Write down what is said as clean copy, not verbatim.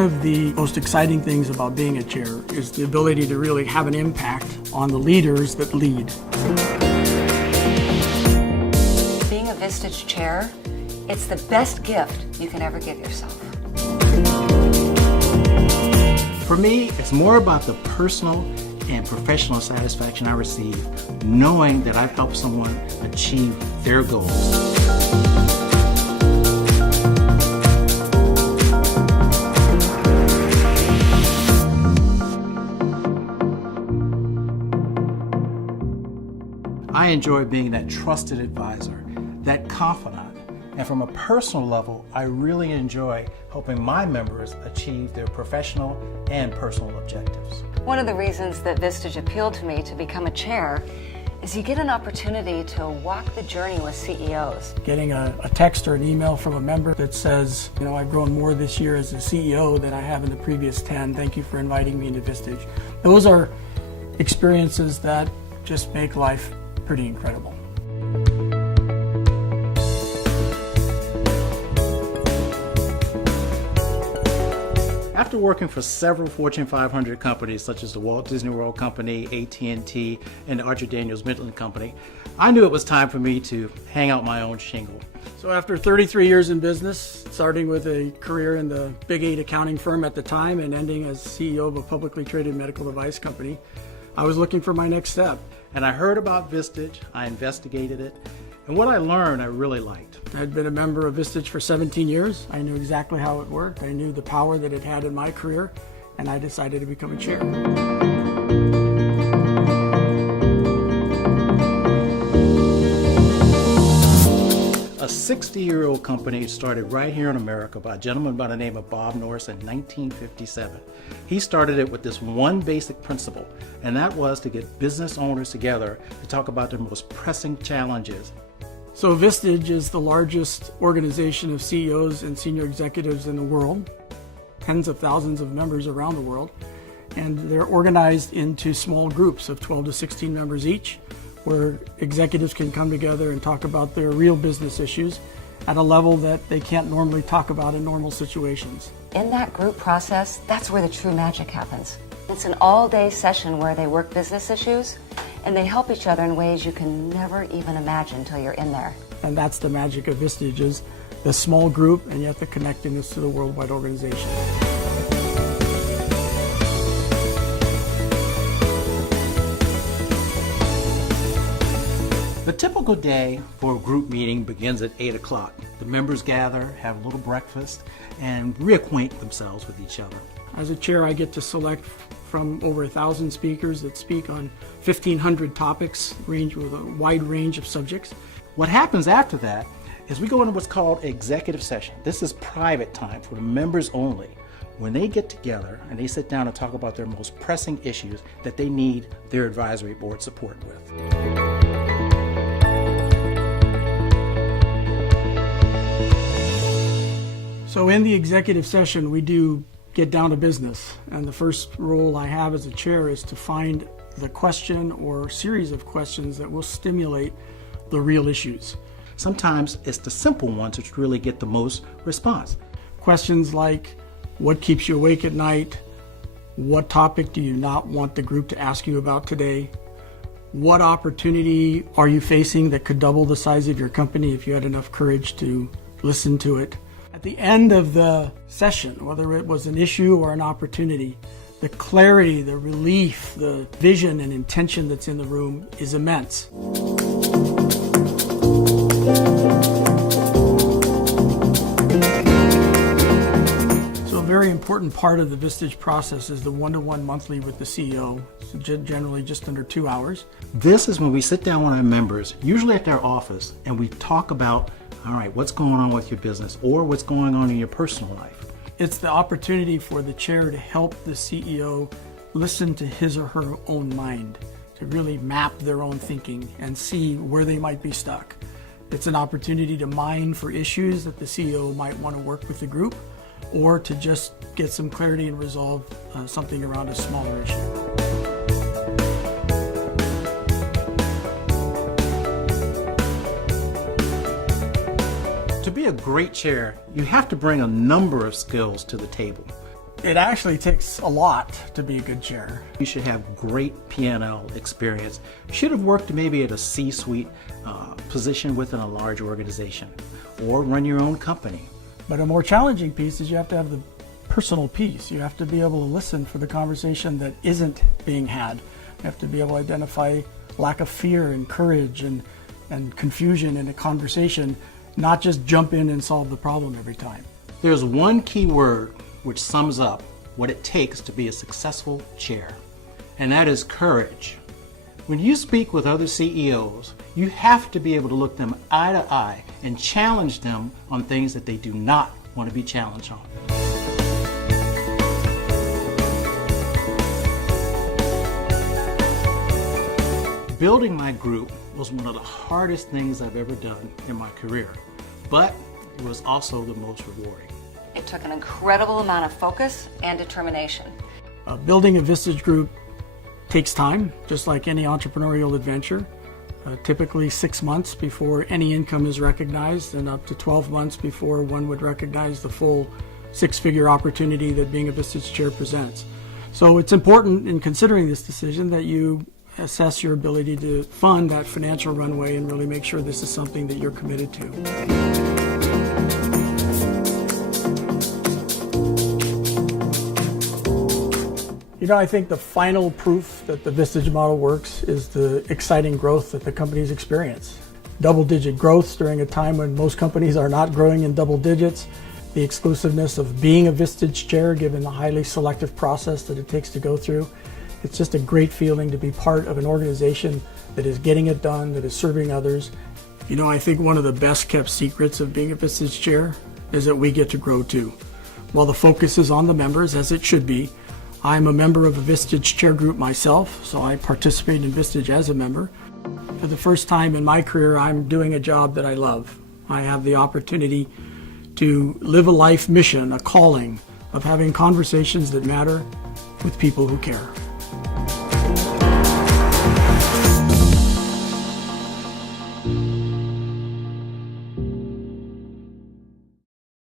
One of the most exciting things about being a chair is the ability to really have an impact on the leaders that lead. Being a Vistage chair, it's the best gift you can ever give yourself. For me, it's more about the personal and professional satisfaction I receive knowing that I've helped someone achieve their goals. I enjoy being that trusted advisor, that confidant, and from a personal level, I really enjoy helping my members achieve their professional and personal objectives. One of the reasons that Vistage appealed to me to become a chair is you get an opportunity to walk the journey with CEOs. Getting a text or an email from a member that says, I've grown more this year as a CEO than I have in the previous 10. Thank you for inviting me into Vistage. Those are experiences that just make life pretty incredible. After working for several Fortune 500 companies such as the Walt Disney World Company, AT&T, and the Archer Daniels Midland Company, I knew it was time for me to hang out my own shingle. So after 33 years in business, starting with a career in the Big 8 accounting firm at the time and ending as CEO of a publicly traded medical device company, I was looking for my next step. And I heard about Vistage, I investigated it, and what I learned I really liked. I'd been a member of Vistage for 17 years. I knew exactly how it worked. I knew the power that it had in my career, and I decided to become a chair. A 60-year-old company started right here in America by a gentleman by the name of Bob Norris in 1957. He started it with this one basic principle, and that was to get business owners together to talk about their most pressing challenges. So Vistage is the largest organization of CEOs and senior executives in the world, tens of thousands of members around the world, and they're organized into small groups of 12 to 16 members each, where executives can come together and talk about their real business issues at a level that they can't normally talk about in normal situations. In that group process, that's where the true magic happens. It's an all-day session where they work business issues and they help each other in ways you can never even imagine until you're in there. And that's the magic of Vistage, is the small group and yet the connectedness to the worldwide organization. The typical day for a group meeting begins at 8 o'clock. The members gather, have a little breakfast, and reacquaint themselves with each other. As a chair, I get to select from over 1,000 speakers that speak on 1,500 topics, range with a wide range of subjects. What happens after that is we go into what's called executive session. This is private time for the members only, when they get together and they sit down and talk about their most pressing issues that they need their advisory board support with. So in the executive session, we do get down to business. And the first role I have as a chair is to find the question or series of questions that will stimulate the real issues. Sometimes it's the simple ones which really get the most response. Questions like, what keeps you awake at night? What topic do you not want the group to ask you about today? What opportunity are you facing that could double the size of your company if you had enough courage to listen to it? At the end of the session, whether it was an issue or an opportunity, the clarity, the relief, the vision and intention that's in the room is immense. So a very important part of the Vistage process is the one-to-one monthly with the CEO, so generally just under 2 hours. This is when we sit down with our members, usually at their office, and we talk about, all right, what's going on with your business or what's going on in your personal life. It's the opportunity for the chair to help the CEO listen to his or her own mind, to really map their own thinking and see where they might be stuck. It's an opportunity to mine for issues that the CEO might want to work with the group, or to just get some clarity and resolve something around a smaller issue. To be a great chair, you have to bring a number of skills to the table. It actually takes a lot to be a good chair. You should have great P&L experience. You should have worked maybe at a C-suite position within a large organization, or run your own company. But a more challenging piece is you have to have the personal piece. You have to be able to listen for the conversation that isn't being had. You have to be able to identify lack of fear and courage and confusion in a conversation, not just jump in and solve the problem every time. There's one key word which sums up what it takes to be a successful chair, and that is courage. When you speak with other CEOs, you have to be able to look them eye to eye and challenge them on things that they do not want to be challenged on. Building my group was one of the hardest things I've ever done in my career, but it was also the most rewarding. It took an incredible amount of focus and determination. Building a Vistage group takes time, just like any entrepreneurial adventure. Typically 6 months before any income is recognized, and up to 12 months before one would recognize the full six-figure opportunity that being a Vistage chair presents. So it's important in considering this decision that you assess your ability to fund that financial runway and really make sure this is something that you're committed to. You know, I think the final proof that the Vistage model works is the exciting growth that the companies experience. Double-digit growth during a time when most companies are not growing in double digits, the exclusiveness of being a Vistage chair given the highly selective process that it takes to go through. It's just a great feeling to be part of an organization that is getting it done, that is serving others. You know, I think one of the best kept secrets of being a Vistage chair is that we get to grow too. While the focus is on the members, as it should be, I'm a member of a Vistage chair group myself, so I participate in Vistage as a member. For the first time in my career, I'm doing a job that I love. I have the opportunity to live a life mission, a calling of having conversations that matter with people who care.